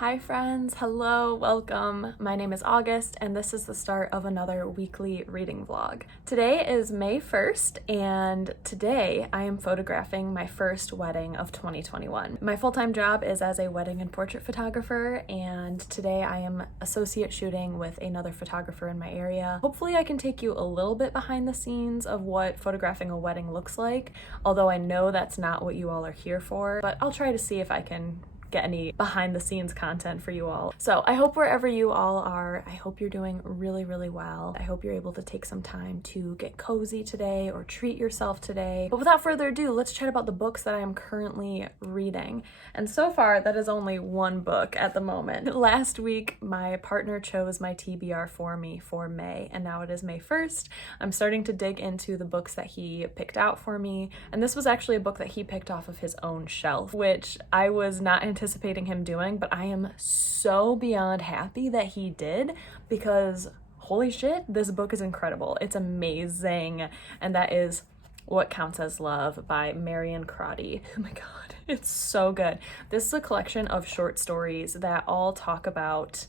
Hi friends, hello, welcome. My name is August and this is the start of another weekly reading vlog. Today is May 1st and today I am photographing my first wedding of 2021. My full-time job is as a wedding and portrait photographer, and today I am associate shooting with another photographer in my area. Hopefully I can take you a little bit behind the scenes of what photographing a wedding looks like, although I know that's not what you all are here for, but I'll try to see if I can get any behind the scenes content for you all. So I hope wherever you all are, I hope you're doing really well. I hope you're able to take some time to get cozy today or treat yourself today. But without further ado, let's chat about the books that I am currently reading. And so far, that is only one book at the moment. Last week, my partner chose my TBR for me for May, and now it is May 1st. I'm starting to dig into the books that he picked out for me, and this was actually a book that he picked off of his own shelf, which I was not anticipating him doing, but I am so beyond happy that he did, because holy shit, this book is incredible. It's amazing. And that is What Counts as Love by Marian Crotty. Oh my god, it's so good. This is a collection of short stories that all talk about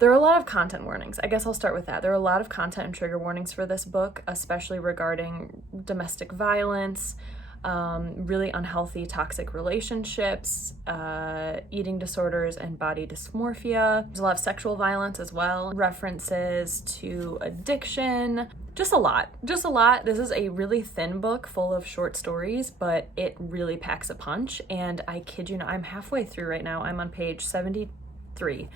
there are a lot of content warnings. I guess I'll start with that. There are a lot of content and trigger warnings for this book, especially regarding domestic violence, really unhealthy toxic relationships, eating disorders, and body dysmorphia. There's a lot of sexual violence as well, references to addiction, just a lot. This is a really thin book full of short stories, but it really packs a punch, and I kid you not, I'm halfway through right now. I'm on page 73.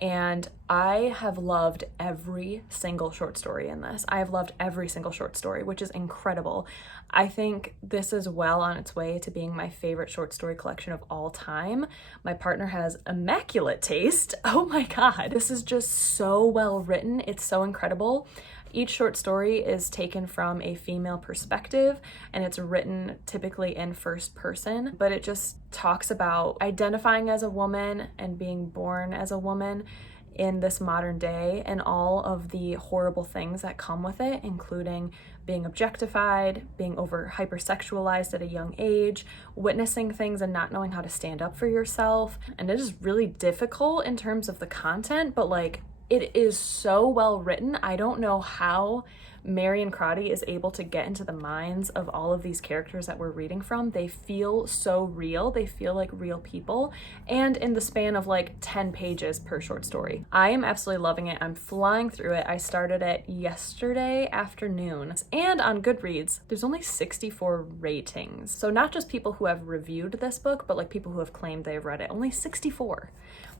And I have loved every single short story in this. I have loved every single short story, which is incredible. I think this is well on its way to being my favorite short story collection of all time. My partner has immaculate taste. Oh my god. This is just so well written. It's so incredible. Each short story is taken from a female perspective, and it's written typically in first person, but it just talks about identifying as a woman and being born as a woman in this modern day and all of the horrible things that come with it, including being objectified, being hypersexualized at a young age, witnessing things and not knowing how to stand up for yourself. And it is really difficult in terms of the content, but like, it is so well written. I don't know how Marian Crotty is able to get into the minds of all of these characters that we're reading from. They feel so real. They feel like real people, and in the span of like 10 pages per short story. I am absolutely loving it. I'm flying through it. I started it yesterday afternoon, and on Goodreads, there's only 64 ratings. So not just people who have reviewed this book, but like people who have claimed they've read it. Only 64.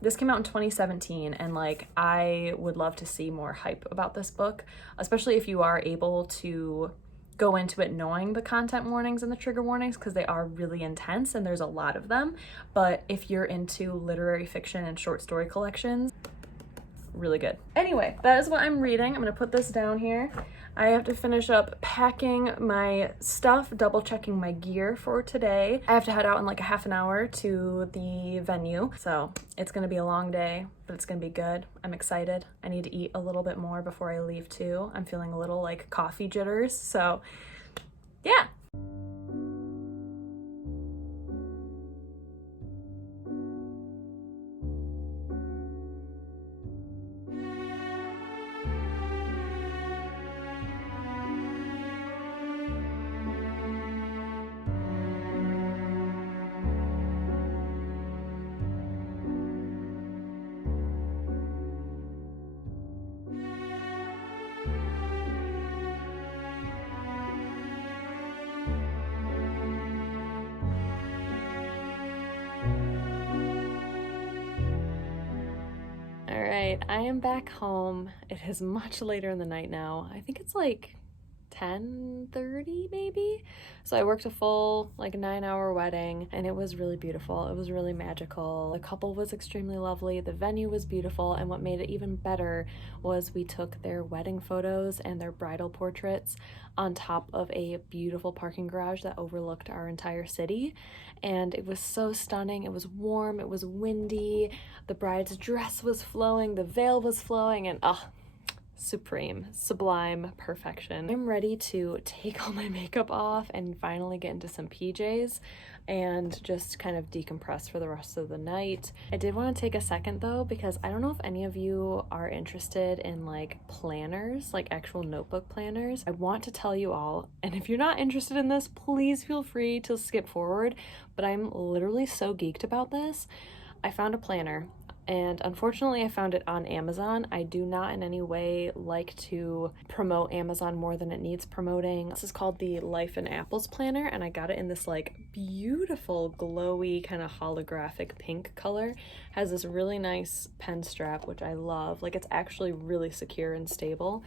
This came out in 2017, and like, I would love to see more hype about this book, especially if you are able to go into it knowing the content warnings and the trigger warnings, because they are really intense and there's a lot of them. But if you're into literary fiction and short story collections, really good. Anyway, that is what I'm reading. I'm gonna put this down here. I have to finish up packing my stuff, double checking my gear for today. I have to head out in like a half an hour to the venue, so it's gonna be a long day, but it's gonna be good. I'm excited. I need to eat a little bit more before I leave too. I'm feeling a little like coffee jitters, so yeah. Alright, I am back home. It is much later in the night now. I think it's like 10:30 maybe. So I worked a full like 9-hour wedding, and it was really beautiful. It was really magical. The couple was extremely lovely. The venue was beautiful, and what made it even better was we took their wedding photos and their bridal portraits on top of a beautiful parking garage that overlooked our entire city, and it was so stunning. It was warm, it was windy, the bride's dress was flowing, the veil was flowing, and supreme, sublime perfection. I'm ready to take all my makeup off and finally get into some PJs and just kind of decompress for the rest of the night. I did want to take a second though, because I don't know if any of you are interested in like planners, like actual notebook planners. I want to tell you all, and if you're not interested in this, please feel free to skip forward, but I'm literally so geeked about this. I found a planner. And unfortunately, I found it on Amazon. I do not in any way like to promote Amazon more than it needs promoting. This is called the Life in Apples planner, and I got it in this like beautiful, glowy, kind of holographic pink color. Has this really nice pen strap, which I love. Like, it's actually really secure and stable.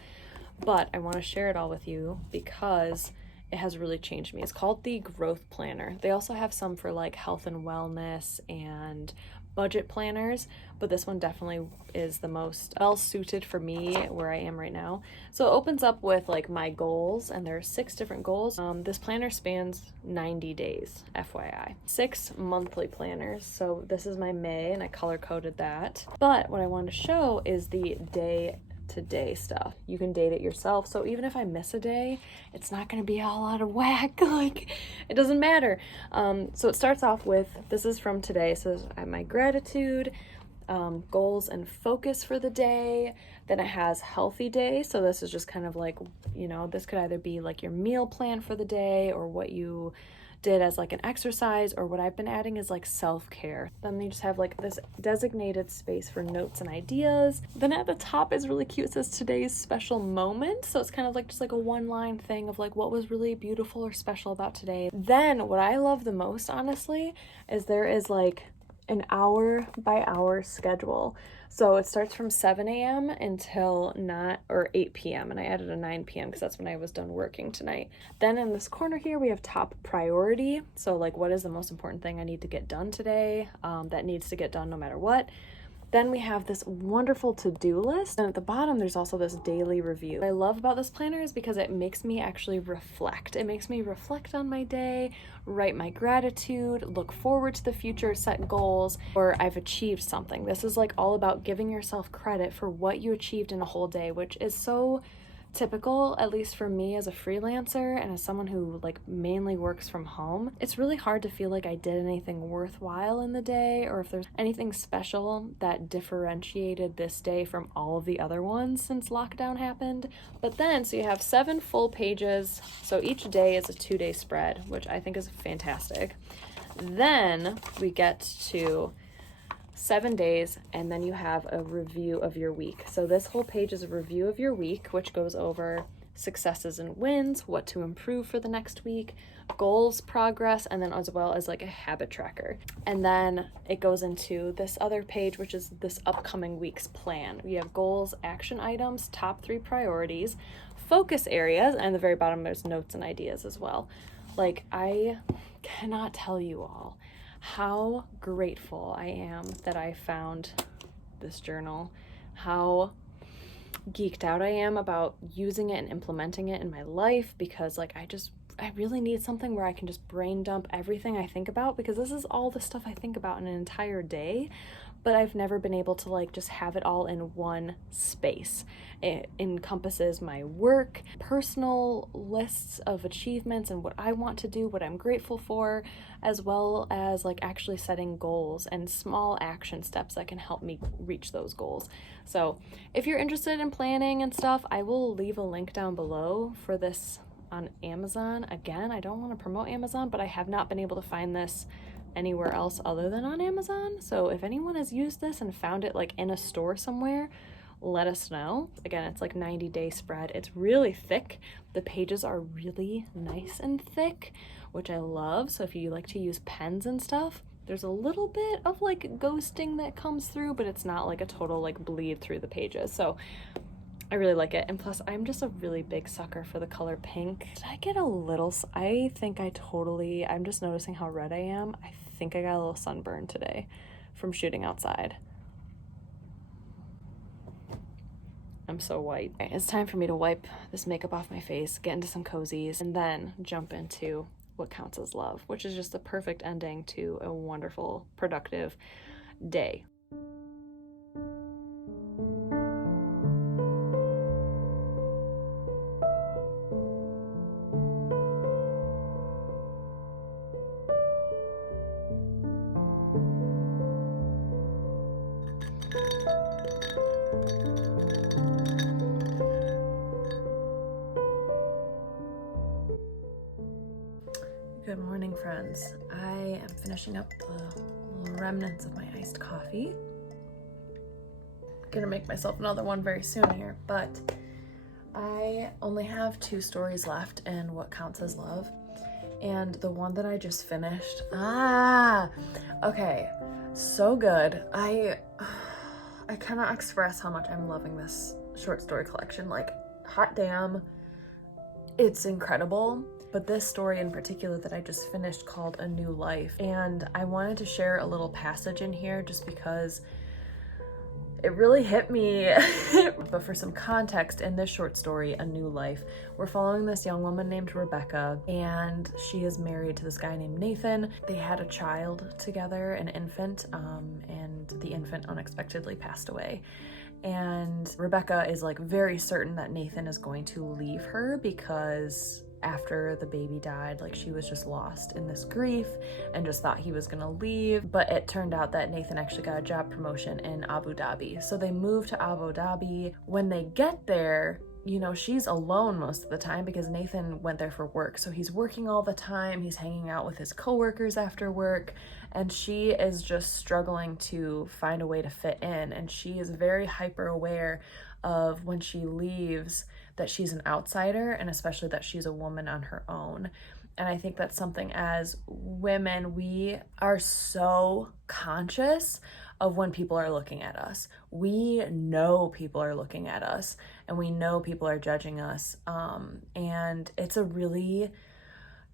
But I want to share it all with you because it has really changed me. It's called the Growth Planner. They also have some for like health and wellness and budget planners, but this one definitely is the most well suited for me where I am right now. So it opens up with like my goals, and there are 6 different goals. This planner spans 90 days, FYI. 6 monthly planners. So this is my May, and I color coded that. But what I want to show is the day-to-day stuff. You can date it yourself, so even if I miss a day, it's not going to be all out of whack. Like, it doesn't matter. So it starts off with, this is from today, so I have my gratitude, goals and focus for the day. Then it has healthy day, so this is just kind of like, you know, this could either be like your meal plan for the day or what you did as like an exercise, or what I've been adding is like self-care. Then they just have like this designated space for notes and ideas. Then at the top is really cute. It says today's special moment. So it's kind of like just like a one-line thing of like what was really beautiful or special about today. Then what I love the most, honestly, is there is like an hour by hour schedule. So it starts from 7 a.m. until 8 p.m. and I added a 9 p.m. because that's when I was done working tonight. Then in this corner here, we have top priority. So like, what is the most important thing I need to get done today, that needs to get done no matter what. Then we have this wonderful to-do list, and at the bottom there's also this daily review. What I love about this planner is because it makes me actually reflect. It makes me reflect on my day, write my gratitude, look forward to the future, set goals, or I've achieved something. This is like all about giving yourself credit for what you achieved in a whole day, which is so typical, at least for me as a freelancer and as someone who like mainly works from home. It's really hard to feel like I did anything worthwhile in the day, or if there's anything special that differentiated this day from all of the other ones since lockdown happened. But then, so you have 7 full pages, so each day is a 2-day spread, which I think is fantastic. Then we get to 7 days, and then you have a review of your week. So this whole page is a review of your week, which goes over successes and wins, what to improve for the next week, goals, progress, and then as well as like a habit tracker. And then it goes into this other page, which is this upcoming week's plan. We have goals, action items, top 3 priorities, focus areas, and at the very bottom there's notes and ideas as well. Like, I cannot tell you all how grateful I am that I found this journal, how geeked out I am about using it and implementing it in my life, because like I really need something where I can just brain dump everything I think about, because this is all the stuff I think about in an entire day, but I've never been able to like just have it all in one space. It encompasses my work, personal lists of achievements and what I want to do, what I'm grateful for, as well as like actually setting goals and small action steps that can help me reach those goals. So if you're interested in planning and stuff, I will leave a link down below for this on Amazon. Again, I don't want to promote Amazon, but I have not been able to find this anywhere else other than on Amazon. So if anyone has used this and found it like in a store somewhere, let us know. Again, it's like 90-day spread. It's really thick. The pages are really nice and thick, which I love. So if you like to use pens and stuff, there's a little bit of like ghosting that comes through, but it's not like a total like bleed through the pages. So I really like it. And plus, I'm just a really big sucker for the color pink. Did I get a little, I'm just noticing how red I am. I think I got a little sunburn today from shooting outside. I'm so white. Okay, it's time for me to wipe this makeup off my face, get into some cozies, and then jump into what counts as love, which is just the perfect ending to a wonderful, productive day. friends. I am finishing up the remnants of my iced coffee. Gonna make myself another one very soon here, but I only have 2 stories left in What Counts as Love, and the one that I just finished, okay, so good. I cannot express how much I'm loving this short story collection. Like, hot damn, it's incredible. But this story in particular that I just finished called A New Life, and I wanted to share a little passage in here just because it really hit me. But for some context, in this short story, A New Life, we're following this young woman named Rebecca, and she is married to this guy named Nathan. They had a child together, an infant, and the infant unexpectedly passed away. And Rebecca is like very certain that Nathan is going to leave her because after the baby died, like, she was just lost in this grief and just thought he was gonna leave. But it turned out that Nathan actually got a job promotion in Abu Dhabi. So they moved to Abu Dhabi. When they get there, you know, she's alone most of the time because Nathan went there for work. So he's working all the time. He's hanging out with his coworkers after work, and she is just struggling to find a way to fit in. And she is very hyper aware of when she leaves that she's an outsider, and especially that she's a woman on her own. And I think that's something as women, we are so conscious of when people are looking at us. We know people are looking at us, and we know people are judging us. And it's a really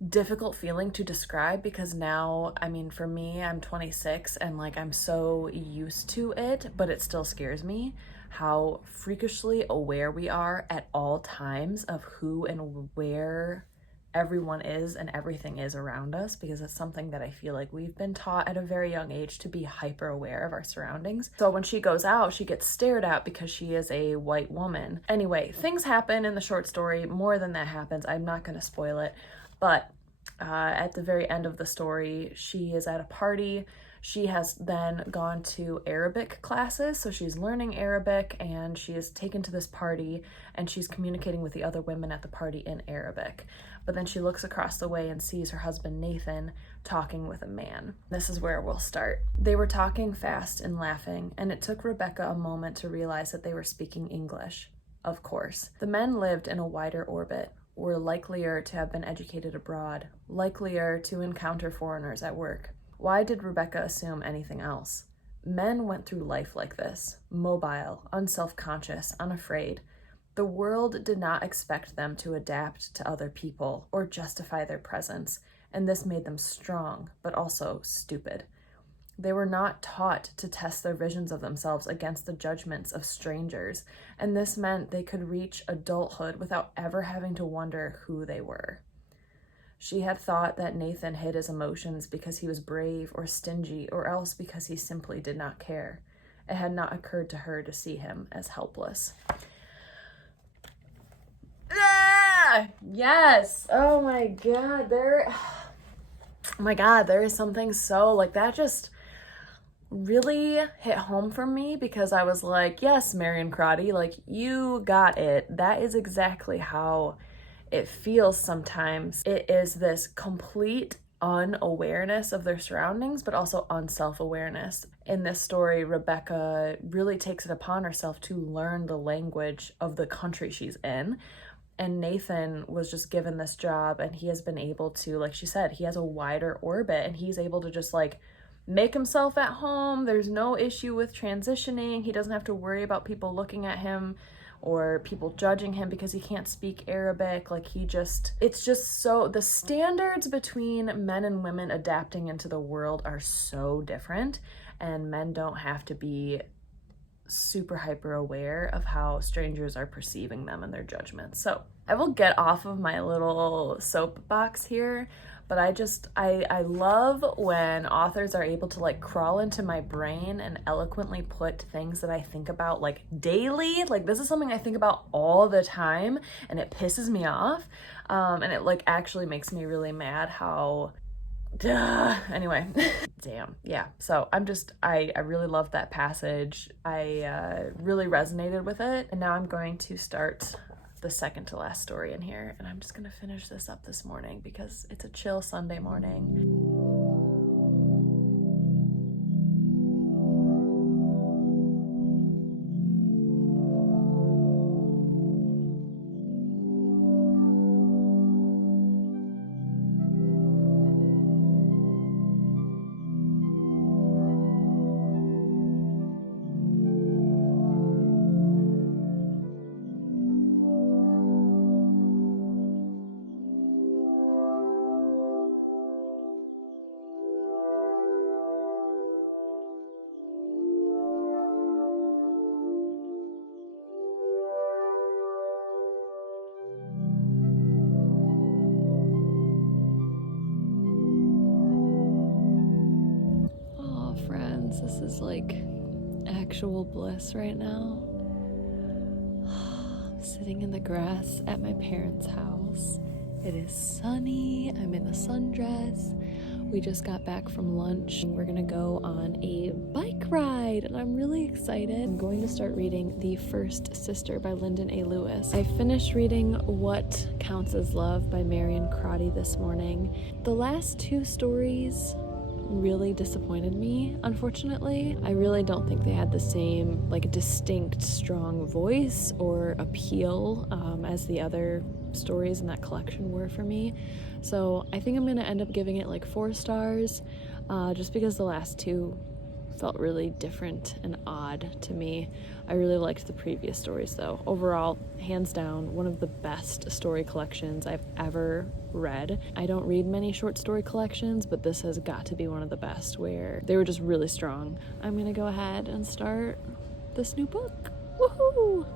difficult feeling to describe because now, I mean, for me, I'm 26 and like I'm so used to it, but it still scares me how freakishly aware we are at all times of who and where everyone is and everything is around us, because it's something that I feel like we've been taught at a very young age to be hyper aware of our surroundings. So when she goes out, she gets stared at because she is a white woman. Anyway, things happen in the short story. More than that happens. I'm not going to spoil it, but at the very end of the story, she is at a party. She has then gone to Arabic classes, so she's learning Arabic, and she is taken to this party, and she's communicating with the other women at the party in Arabic. But then she looks across the way and sees her husband Nathan talking with a man. This is where we'll start. They were talking fast and laughing, and it took Rebecca a moment to realize that they were speaking English. Of course. The men lived in a wider orbit, were likelier to have been educated abroad, likelier to encounter foreigners at work. Why did Rebecca assume anything else? Men went through life like this, mobile, unself-conscious, unafraid. The world did not expect them to adapt to other people or justify their presence, and this made them strong, but also stupid. They were not taught to test their visions of themselves against the judgments of strangers, and this meant they could reach adulthood without ever having to wonder who they were. She had thought that Nathan hid his emotions because he was brave or stingy, or else because he simply did not care. It had not occurred to her to see him as helpless. Yes! Oh my god, there is something so, like, that just really hit home for me, because I was like, yes, Marian Crotty, like, you got it. That is exactly how it feels sometimes. It is this complete unawareness of their surroundings, but also unself-awareness. In this story, Rebecca really takes it upon herself to learn the language of the country she's in. And Nathan was just given this job, and he has been able to, like she said, he has a wider orbit, and he's able to just like make himself at home. There's no issue with transitioning. He doesn't have to worry about people looking at him or people judging him because he can't speak Arabic. Like, it's just so, the standards between men and women adapting into the world are so different, and men don't have to be super hyper aware of how strangers are perceiving them and their judgments. So I will get off of my little soapbox here, but I love when authors are able to like crawl into my brain and eloquently put things that I think about like daily. Like, this is something I think about all the time, and it pisses me off. And it like actually makes me really mad how anyway. Damn. Yeah. So I really loved that passage. I really resonated with it. And now I'm going to start the second to last story in here, and I'm just gonna finish this up this morning because it's a chill Sunday morning. Friends, this is like actual bliss right now. I'm sitting in the grass at my parents' house. It is sunny. I'm in a sundress. We just got back from lunch and we're gonna go on a bike ride, and I'm really excited. I'm going to start reading The First Sister by Linden A. Lewis. I finished reading What Counts as Love by Marian Crotty this morning. The last two stories really disappointed me, unfortunately. I really don't think they had the same like distinct strong voice or appeal as the other stories in that collection were for me. So I think I'm gonna end up giving it like 4 stars, just because the last two felt really different and odd to me. I really liked the previous stories though. Overall, hands down, one of the best story collections I've ever read. I don't read many short story collections, but this has got to be one of the best, where they were just really strong. I'm gonna go ahead and start this new book. Woohoo!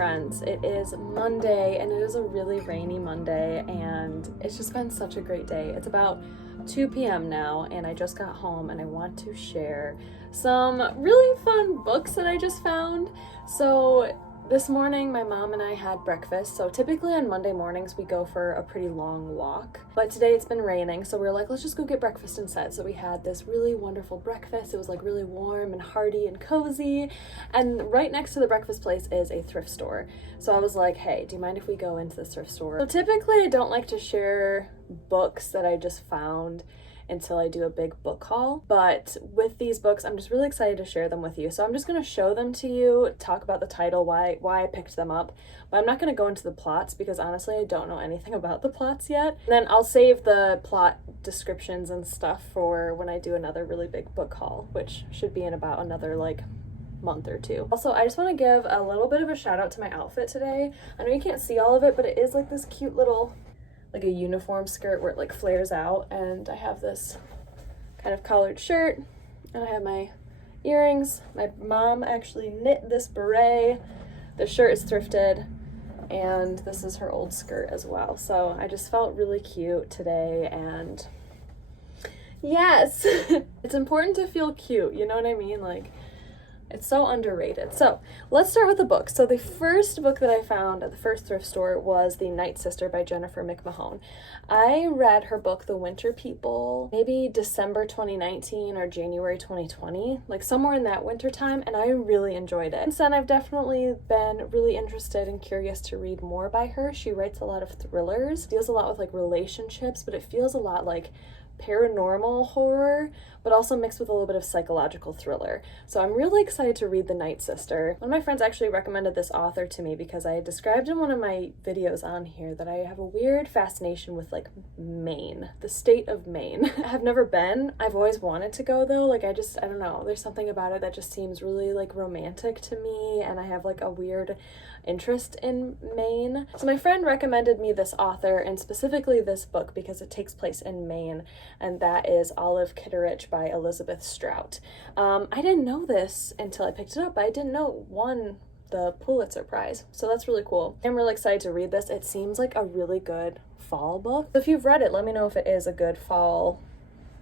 friends. It is Monday and it is a really rainy Monday and it's just been such a great day. It's about 2 p.m. now and I just got home and I want to share some really fun books that I just found. So this morning my mom and I had breakfast. So typically on Monday mornings we go for a pretty long walk, but today it's been raining, so we were like, let's just go get breakfast instead. So we had this really wonderful breakfast. It was like really warm and hearty and cozy, and right next to the breakfast place is a thrift store. So I was like, hey, do you mind if we go into the thrift store? So typically I don't like to share books that I just found until I do a big book haul, but with these books I'm just really excited to share them with you. So I'm just going to show them to you, talk about the title, why I picked them up, but I'm not going to go into the plots because honestly I don't know anything about the plots yet. And then I'll save the plot descriptions and stuff for when I do another really big book haul, which should be in about another like month or two. Also, I just want to give a little bit of a shout out to my outfit today. I know you can't see all of it, but it is like this cute little like a uniform skirt where it like flares out, and I have this kind of collared shirt and I have my earrings. My mom actually knit this beret. The shirt is thrifted and this is her old skirt as well. So I just felt really cute today, and yes, it's important to feel cute, you know what I mean? Like, it's so underrated. So let's start with the book. So the first book that I found at the first thrift store was The Night Sister by Jennifer McMahon. I read her book, The Winter People, maybe December 2019 or January 2020, like somewhere in that winter time, and I really enjoyed it. Since then, I've definitely been really interested and curious to read more by her. She writes a lot of thrillers, deals a lot with like relationships, but it feels a lot like paranormal horror, but also mixed with a little bit of psychological thriller. So I'm really excited to read The Night Sister. One of my friends actually recommended this author to me because I described in one of my videos on here that I have a weird fascination with like Maine, the state of Maine. I have never been. I've always wanted to go though. Like I don't know, there's something about it that just seems really like romantic to me, and I have like a weird interest in Maine. So my friend recommended me this author and specifically this book because it takes place in Maine, and that is Olive Kitteridge by Elizabeth Strout. I didn't know this until I picked it up. I didn't know it won the Pulitzer Prize, so that's really cool. I'm really excited to read this. It seems like a really good fall book. If you've read it, let me know if it is a good fall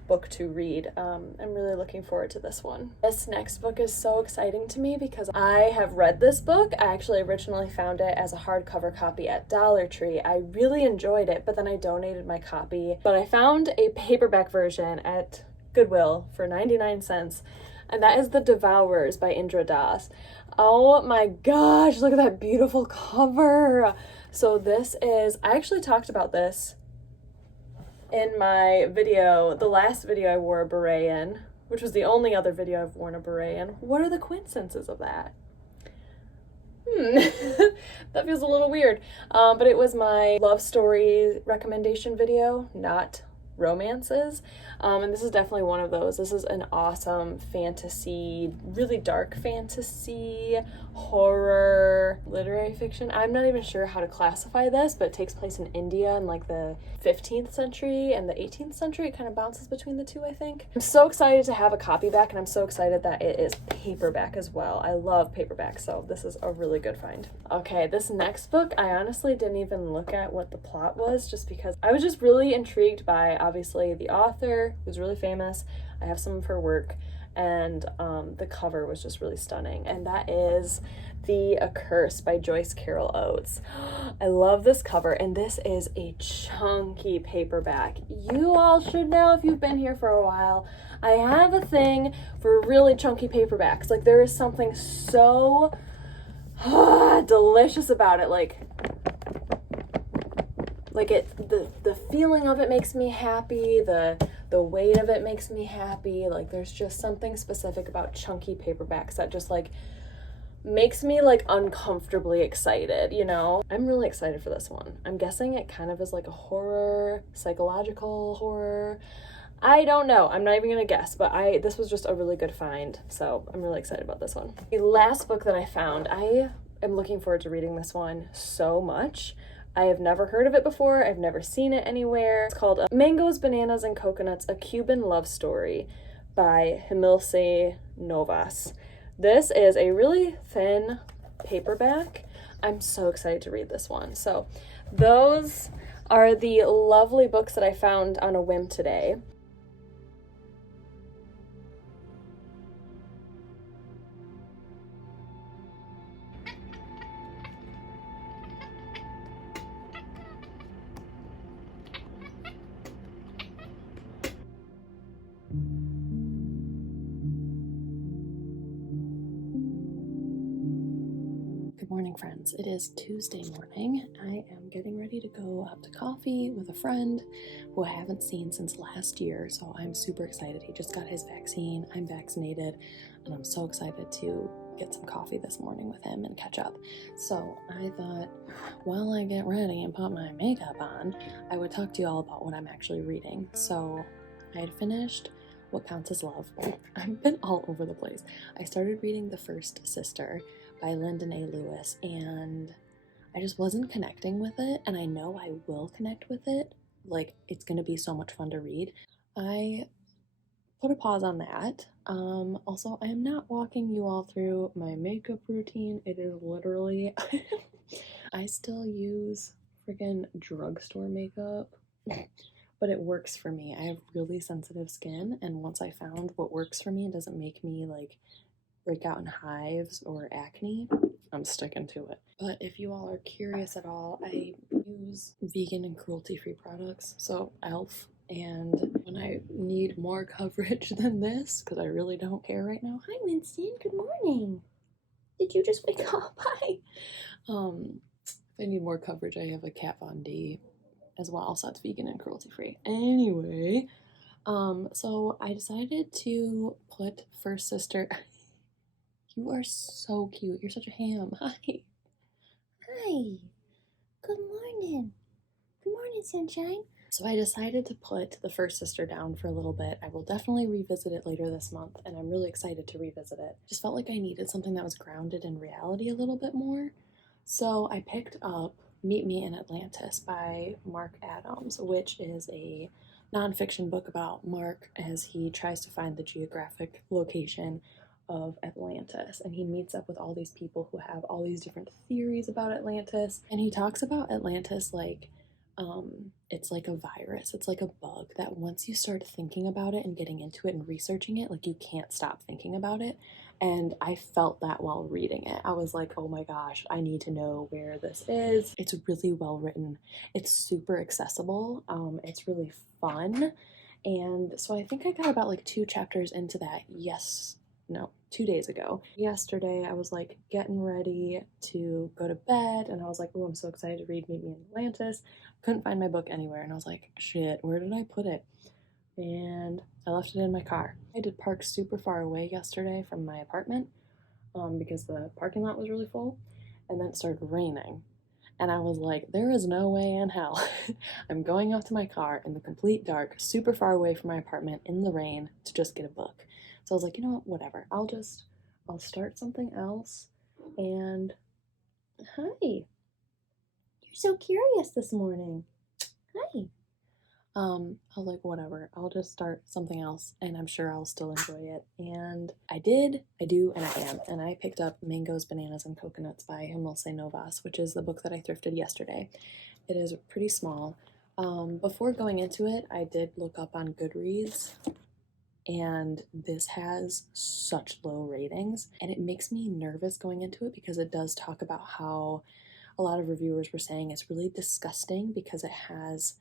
book to read. I'm really looking forward to this one. This next book is so exciting to me because I have read this book. I actually originally found it as a hardcover copy at Dollar Tree. I really enjoyed it, but then I donated my copy. But I found a paperback version at Goodwill for 99 cents, and that is The Devourers by Indra Das. Oh my gosh, look at that beautiful cover. So this is, I actually talked about this in my video, the last video I wore a beret in, which was the only other video I've worn a beret in. What are the coincidences of that? That feels a little weird. But it was my love story recommendation video, not romances. And this is definitely one of those. This is an awesome fantasy, really dark fantasy, horror, literary fiction. I'm not even sure how to classify this, but it takes place in India in like the 15th century and the 18th century. It kind of bounces between the two, I think. I'm so excited to have a copy back, and I'm so excited that it is paperback as well. I love paperback, so this is a really good find. Okay, this next book, I honestly didn't even look at what the plot was just because I was just really intrigued by, obviously, the author, who's really famous. I have some of her work, and the cover was just really stunning, and that is The Accursed by Joyce Carol Oates. I love this cover, and this is a chunky paperback. You all should know if you've been here for a while, I have a thing for really chunky paperbacks. Like, there is something so delicious about it. Like the feeling of it makes me happy, the weight of it makes me happy. Like, there's just something specific about chunky paperbacks that just like makes me like uncomfortably excited, you know? I'm really excited for this one. I'm guessing it kind of is like a horror, psychological horror. I don't know. I'm not even gonna guess, but this was just a really good find, so I'm really excited about this one. The last book that I found, I am looking forward to reading this one so much. I have never heard of it before. I've never seen it anywhere. It's called Mangoes, Bananas, and Coconuts, A Cuban Love Story by Hamilce Novas. This is a really thin paperback. I'm so excited to read this one. So those are the lovely books that I found on a whim today. Good morning, friends. It is Tuesday morning. I am getting ready to go out to coffee with a friend who I haven't seen since last year, so I'm super excited. He just got his vaccine, I'm vaccinated, and I'm so excited to get some coffee this morning with him and catch up. So I thought, while I get ready and put my makeup on, I would talk to you all about what I'm actually reading. So I had finished What Counts as Love. I've been all over the place. I started reading The First Sister by Linden and I just wasn't connecting with it, and I know I will connect with it. Like, it's gonna be so much fun to read. I put a pause on that. Also, I am not walking you all through my makeup routine. It is literally I still use freaking drugstore makeup, but it works for me. I have really sensitive skin, and once I found what works for me and doesn't make me like break out in hives or acne, I'm sticking to it. But if you all are curious at all, I use vegan and cruelty-free products, so ELF. And when I need more coverage than this, because I really don't care right now. Hi, Winston. Good morning. Did you just wake up? Hi. If I need more coverage, I have a Kat Von D as well, so that's vegan and cruelty-free. Anyway, so I decided to put First Sister. You are so cute. You're such a ham. Hi. Hi. Good morning. Good morning, sunshine. So I decided to put The First Sister down for a little bit. I will definitely revisit it later this month, and I'm really excited to revisit it. Just felt like I needed something that was grounded in reality a little bit more. So I picked up Meet Me in Atlantis by Mark Adams, which is a nonfiction book about Mark as he tries to find the geographic location of Atlantis, and he meets up with all these people who have all these different theories about Atlantis, and he talks about Atlantis like it's like a virus, it's like a bug that once you start thinking about it and getting into it and researching it, like you can't stop thinking about it. And I felt that while reading it. I was like, oh my gosh, I need to know where this is. It's really well written, it's super accessible, it's really fun. And so I think I got about like 2 chapters into that. No, 2 days ago. Yesterday, I was like getting ready to go to bed, and I was like, oh, I'm so excited to read Meet Me in Atlantis. Couldn't find my book anywhere, and I was like, shit, where did I put it? And I left it in my car. I did park super far away yesterday from my apartment because the parking lot was really full, and then it started raining. And I was like, there is no way in hell I'm going out to my car in the complete dark, super far away from my apartment in the rain to just get a book. So I was like, you know what, whatever. I'll start something else. And hi, you're so curious this morning. Hi. I was like, whatever, I'll just start something else and I'm sure I'll still enjoy it. And I do, and I am. And I picked up Mangoes, Bananas, and Coconuts by Hamilce Novas, which is the book that I thrifted yesterday. It is pretty small. Before going into it, I did look up on Goodreads, and this has such low ratings, and it makes me nervous going into it because it does talk about how a lot of reviewers were saying it's really disgusting because it has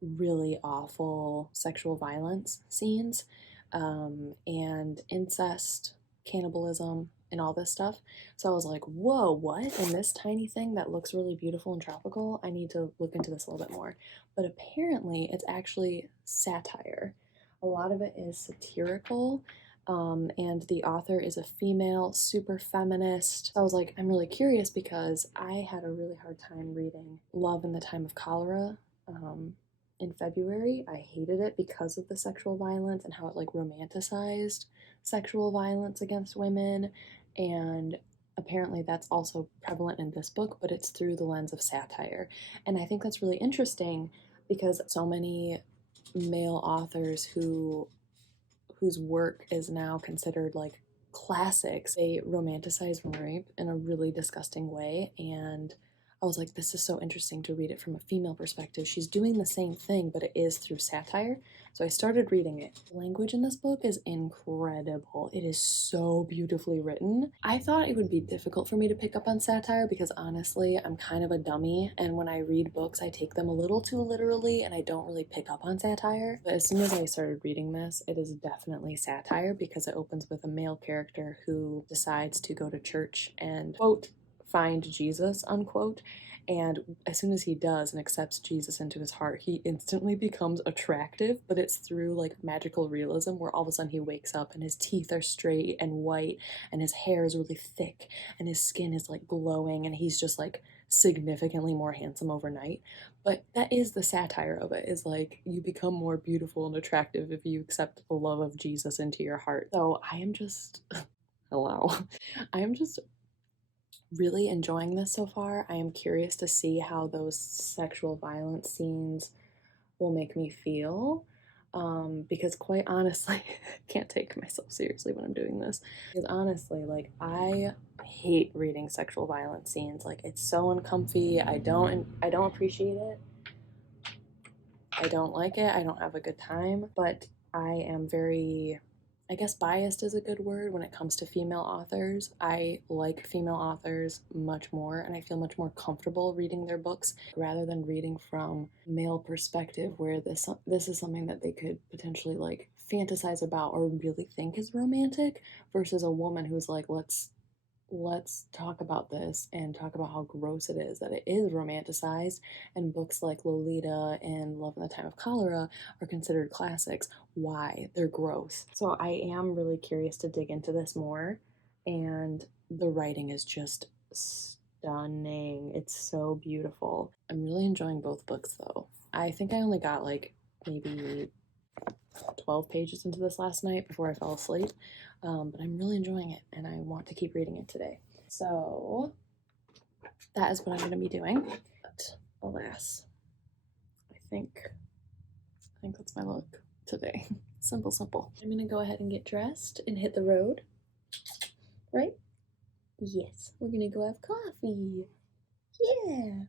really awful sexual violence scenes, and incest, cannibalism, and all this stuff. So I was like, whoa, what? In this tiny thing that looks really beautiful and tropical, I need to look into this a little bit more. But apparently it's actually satire. A lot of it is satirical, and the author is a female, super feminist. I was like, I'm really curious because I had a really hard time reading Love in the Time of Cholera in February. I hated it because of the sexual violence and how it like romanticized sexual violence against women, and apparently that's also prevalent in this book, but it's through the lens of satire. And I think that's really interesting because so many male authors whose work is now considered like classics. They romanticize rape in a really disgusting way, and I was like, this is so interesting to read it from a female perspective. She's doing the same thing, but it is through satire. So I started reading it. The language in this book is incredible. It is so beautifully written. I thought it would be difficult for me to pick up on satire because honestly, I'm kind of a dummy, and when I read books, I take them a little too literally and I don't really pick up on satire. But as soon as I started reading this, it is definitely satire because it opens with a male character who decides to go to church and, quote, find Jesus, unquote. And as soon as he does and accepts Jesus into his heart, he instantly becomes attractive, but it's through like magical realism where all of a sudden he wakes up and his teeth are straight and white and his hair is really thick and his skin is like glowing and he's just like significantly more handsome overnight. But that is the satire of it, is like you become more beautiful and attractive if you accept the love of Jesus into your heart. So I am just, hello, I am just really enjoying this so far. I am curious to see how those sexual violence scenes will make me feel. Because quite honestly, I can't take myself seriously when I'm doing this. Because honestly, like, I hate reading sexual violence scenes. Like, it's so uncomfy. I don't appreciate it. I don't like it. I don't have a good time. But I am very, I guess biased is a good word when it comes to female authors. I like female authors much more, and I feel much more comfortable reading their books rather than reading from male perspective where this is something that they could potentially like fantasize about or really think is romantic, versus a woman who's like, let's talk about this and talk about how gross it is that it is romanticized, and books like Lolita and Love in the Time of Cholera are considered classics. Why? They're gross. So I am really curious to dig into this more, and the writing is just stunning. It's so beautiful. I'm really enjoying both books though. I think I only got like maybe 12 pages into this last night before I fell asleep, but I'm really enjoying it and I want to keep reading it today. So that is what I'm going to be doing. But alas, I think that's my look today. Simple. I'm going to go ahead and get dressed and hit the road, right? Yes, we're going to go have coffee. Yeah.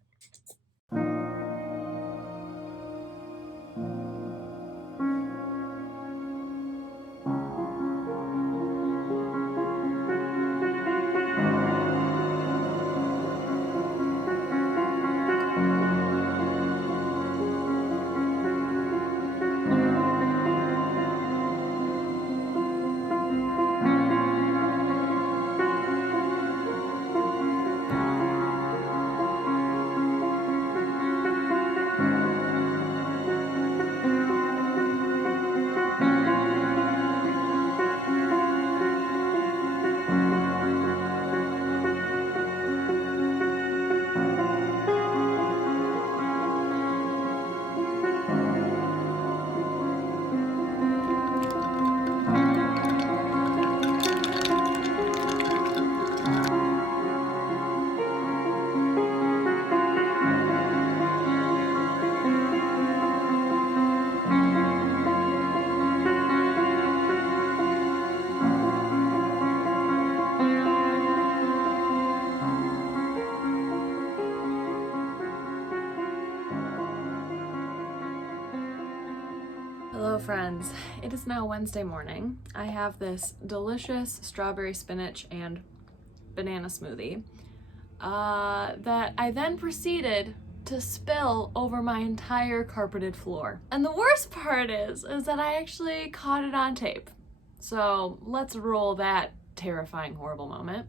Hello friends, it is now Wednesday morning. I have this delicious strawberry spinach and banana smoothie that I then proceeded to spill over my entire carpeted floor. And the worst part is that I actually caught it on tape. So let's roll that terrifying, horrible moment.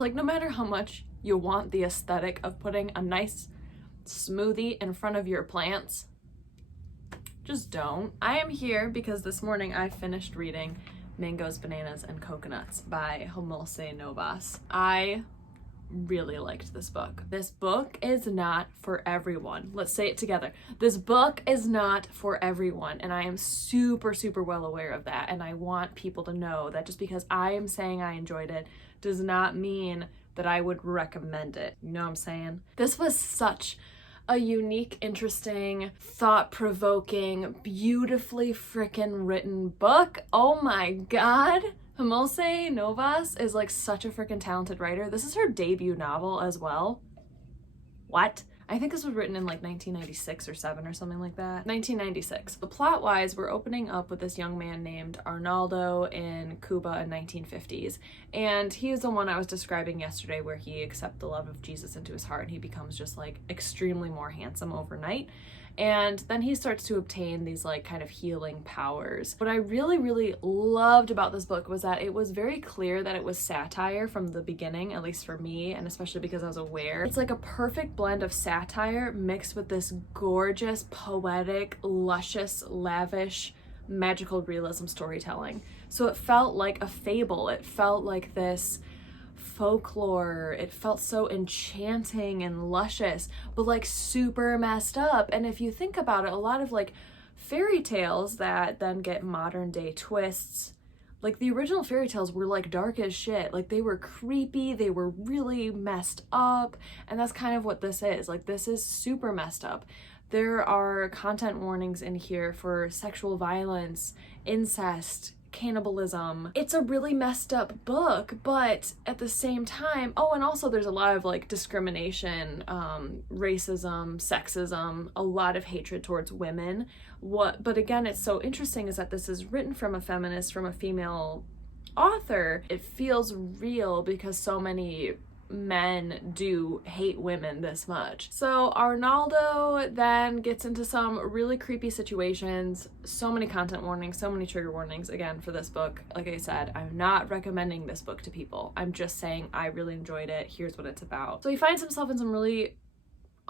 Like, no matter how much you want the aesthetic of putting a nice smoothie in front of your plants, just don't. I am here because this morning I finished reading Mangoes, Bananas, and Coconuts by Hamilce Novas. I really liked this book. This book is not for everyone. Let's say it together. This book is not for everyone, and I am super well aware of that, and I want people to know that just because I am saying I enjoyed it does not mean that I would recommend it. You know what I'm saying? This was such a unique, interesting, thought-provoking, beautifully frickin' written book. Oh my god. Hamilce Novas is like such a freaking talented writer. This is her debut novel as well. What? I think this was written in like 1996 or 7 or something like that. 1996. The plot-wise, we're opening up with this young man named Arnaldo in Cuba in 1950s. And he is the one I was describing yesterday where he accepts the love of Jesus into his heart and he becomes just like extremely more handsome overnight. And then he starts to obtain these like kind of healing powers. What I really loved about this book was that it was very clear that it was satire from the beginning, at least for me, and especially because I was aware. It's like a perfect blend of satire mixed with this gorgeous, poetic, luscious, lavish, magical realism storytelling. So it felt like a fable. It felt like this folklore. It felt so enchanting and luscious, but like super messed up. And if you think about it, a lot of like fairy tales that then get modern day twists, like the original fairy tales were like dark as shit. Like they were creepy, they were really messed up, and that's kind of what this is. Like this is super messed up. There are content warnings in here for sexual violence, incest, cannibalism. It's a really messed up book, but at the same time, oh, and also there's a lot of like discrimination, racism, sexism, a lot of hatred towards women. But again, it's so interesting is that this is written from a feminist, from a female author. It feels real because so many men do hate women this much. So Arnaldo then gets into some really creepy situations, so many content warnings, so many trigger warnings again for this book. Like I said, I'm not recommending this book to people. I'm just saying I really enjoyed it. Here's what it's about. So he finds himself in some really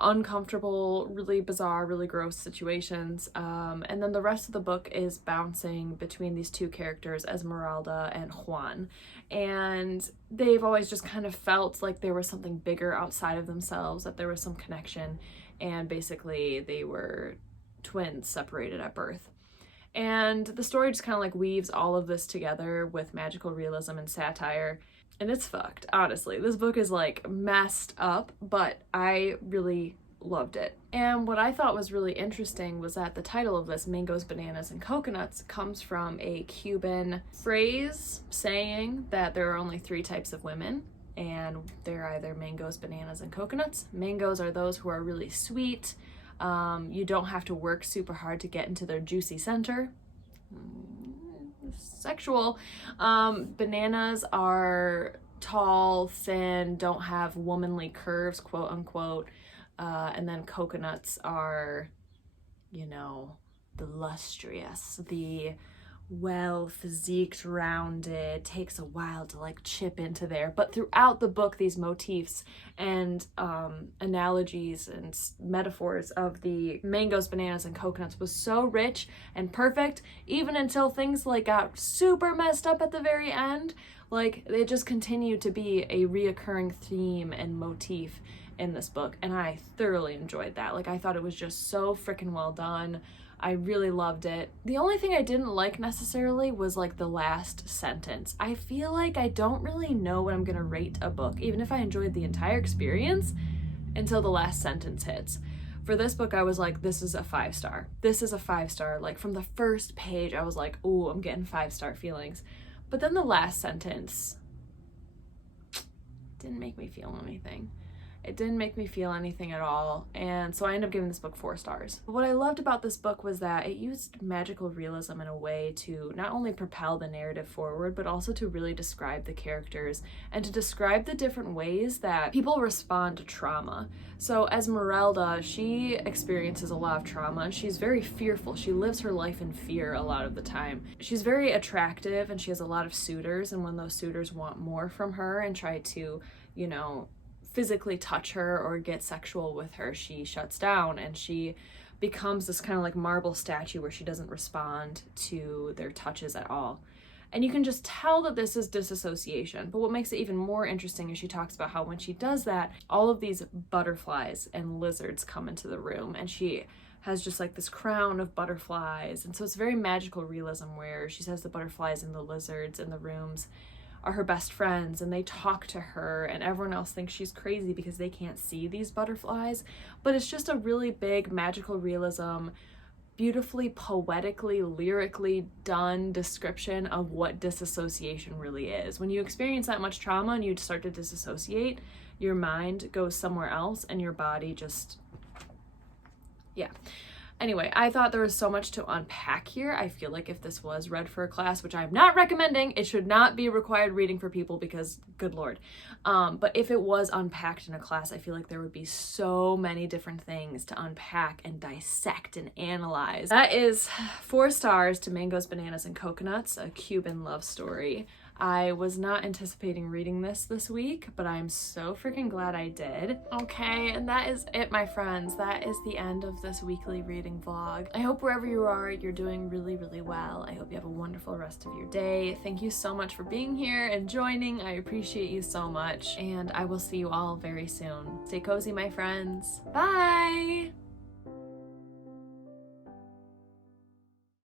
uncomfortable, really bizarre, really gross situations, and then the rest of the book is bouncing between these two characters, Esmeralda and Juan, and they've always just kind of felt like there was something bigger outside of themselves, that there was some connection, and basically they were twins separated at birth. And the story just kind of like weaves all of this together with magical realism and satire. And it's fucked, honestly. This book is like messed up, but I really loved it. And what I thought was really interesting was that the title of this, Mangoes, Bananas, and Coconuts, comes from a Cuban phrase saying that there are only 3 types of women, and they're either mangoes, bananas, and coconuts. Mangoes are those who are really sweet. You don't have to work super hard to get into their juicy center. Sexual. Bananas are tall, thin, don't have womanly curves, quote unquote, and then coconuts are, you know, the lustrous, the well physiqued, rounded, takes a while to like chip into there. But throughout the book, these motifs and analogies and metaphors of the mangoes, bananas, and coconuts was so rich and perfect, even until things like got super messed up at the very end. Like it just continued to be a reoccurring theme and motif in this book, and I thoroughly enjoyed that. Like I thought it was just so freaking well done. I really loved it. The only thing I didn't like necessarily was like the last sentence. I feel like I don't really know what I'm gonna rate a book, even if I enjoyed the entire experience, until the last sentence hits. For this book, I was like, this is a 5-star. This is a 5-star. Like from the first page, I was like, ooh, I'm getting 5-star feelings. But then the last sentence didn't make me feel anything. It didn't make me feel anything at all, and so I ended up giving this book 4 stars. What I loved about this book was that it used magical realism in a way to not only propel the narrative forward, but also to really describe the characters and to describe the different ways that people respond to trauma. So Esmeralda, she experiences a lot of trauma, and she's very fearful. She lives her life in fear a lot of the time. She's very attractive, and she has a lot of suitors, and when those suitors want more from her and try to, you know, physically touch her or get sexual with her, she shuts down and she becomes this kind of like marble statue where she doesn't respond to their touches at all. And you can just tell that this is disassociation. But what makes it even more interesting is she talks about how when she does that, all of these butterflies and lizards come into the room, and she has just like this crown of butterflies. And so it's very magical realism where she says the butterflies and the lizards in the rooms are her best friends and they talk to her, and everyone else thinks she's crazy because they can't see these butterflies. But it's just a really big magical realism, beautifully, poetically, lyrically done description of what disassociation really is. When you experience that much trauma and you start to disassociate, your mind goes somewhere else and your body just, yeah. Anyway, I thought there was so much to unpack here. I feel like if this was read for a class, which I'm not recommending, it should not be required reading for people because, good Lord. But if it was unpacked in a class, I feel like there would be so many different things to unpack and dissect and analyze. That is 4 stars to Mangoes, Bananas, and Coconuts, a Cuban love story. I was not anticipating reading this week, but I'm so freaking glad I did. Okay, and that is it, my friends. That is the end of this weekly reading vlog. I hope wherever you are, you're doing really, really well. I hope you have a wonderful rest of your day. Thank you so much for being here and joining. I appreciate you so much, and I will see you all very soon. Stay cozy, my friends. Bye!